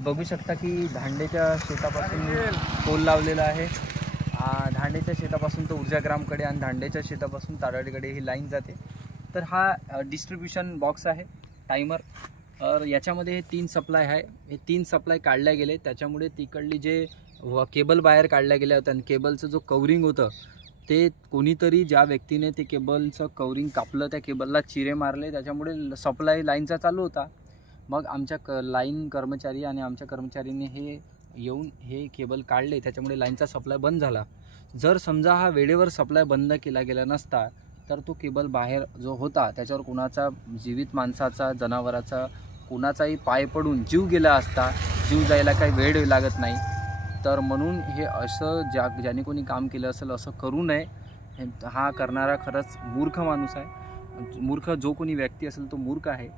हे बघू शकता की धांडेच्या शेतापासून पोल लावलेला आहे। धांडेच्या शेतापासून तो ऊर्जाग्रामकडे आणि धांडेच्या शेतापासून ताराडीकडे ही लाईन जाते। तर हा डिस्ट्रीब्युशन बॉक्स आहे टाइमर। और याच्यामध्ये हे 3 सप्लाय आहे। हे 3 सप्लाय काढल्या गेले, त्याच्यामुळे तिकडली जे केबल बाहेर काढल्या गेल्या होत्या आणि केबलचं जो कवरिंग होतं ते कोणीतरी ज्या व्यक्तीने ते केबलचं कवरिंग कापलं, त्या केबलला चिरे मारले, त्याच्यामुळे सप्लाय लाईनचा चालू होता। मग आमच्या लाईन कर्मचारी आणि आमच्या कर्मचारीने हे येऊन हे केबल काढले, त्याच्यामुळे लाईनचा सप्लाय बंद झाला। जर समजा हा वेळेवर सप्लाय बंद केला गेला नसता तर तो केबल बाहेर जो होता त्याच्यावर कुणाचा जीवित माणसाचा, जनावराचा कुणाचाही पाय पडून जीव गेला असता। जीव जायला काही वेळ लागत नाही। तर म्हणून हे असं ज्याने कोणी काम केलं असेल असं करू नये। हा करणारा खरंच मूर्ख माणूस आहे। मूर्ख जो कोणी व्यक्ती असेल तो मूर्ख आहे।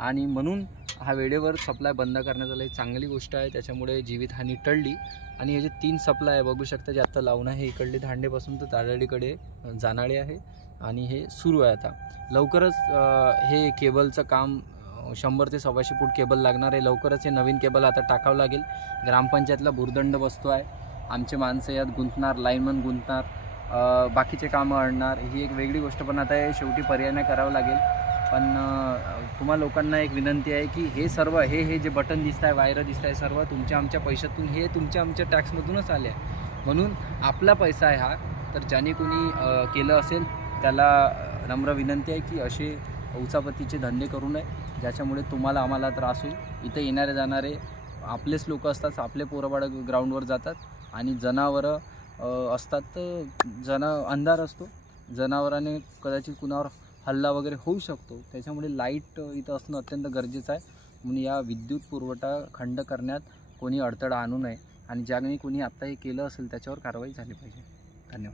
आणि म्हणून हा वेळेवर सप्लाय बंद करण्यात आला, चांगली गोष्ट आहे। त्याच्यामुळे जीवितहानी टळली। आणि हे जे 3 सप्लाय बघू शकता जे आता लावून आहे, इकडले धांडेपासून तर तारळीकडे जाणारे आहे आणि हे सुरू आहे। आता लवकरच हे केबलचं काम 100 ते 125 फूट केबल लागणार आहे। लवकरच हे नवीन केबल आता टाकावं लागेल। ग्रामपंचायतला भुर्दंड बसतो आहे, आमचे माणसं यात गुंतणार, लाईनमन गुंतणार, बाकीचे कामं आणणार, ही एक वेगळी गोष्ट। पण आता हे शेवटी पर्यायाने करावं लागेल। पण तुम्हा लोकांना एक विनंती आहे की हे सर्व हे जे बटन दिसत आहे, वायर दिसत आहे, सर्व तुमच्या आमच्या पैशातून, हे तुमच्या आमच्या टॅक्समधूनच आले आहे। म्हणून आपला पैसा आहे हा। तर ज्याने कोणी केलं असेल त्याला नम्र विनंती आहे की असे उचापतीचे धंदे करू नये, ज्याच्यामुळे तुम्हाला आम्हाला त्रास होईल। इथे येणारे जाणारे आपलेच लोक असतात, आपले पोरबाळ ग्राउंडवर जातात आणि जनावरं असतात, तर अंधार असतो, जनावराने कदाचित कुणावर हल्ला वगैरे होऊ शकतो। त्याच्यामुळे लाईट इथं असणं अत्यंत गरजेचं आहे। म्हणून या विद्युत पुरवठा खंड करण्यात कोणी अडथळा आणू नये आणि ज्याने कोणी आत्ता हे केलं असेल त्याच्यावर कारवाई झाली पाहिजे। धन्यवाद।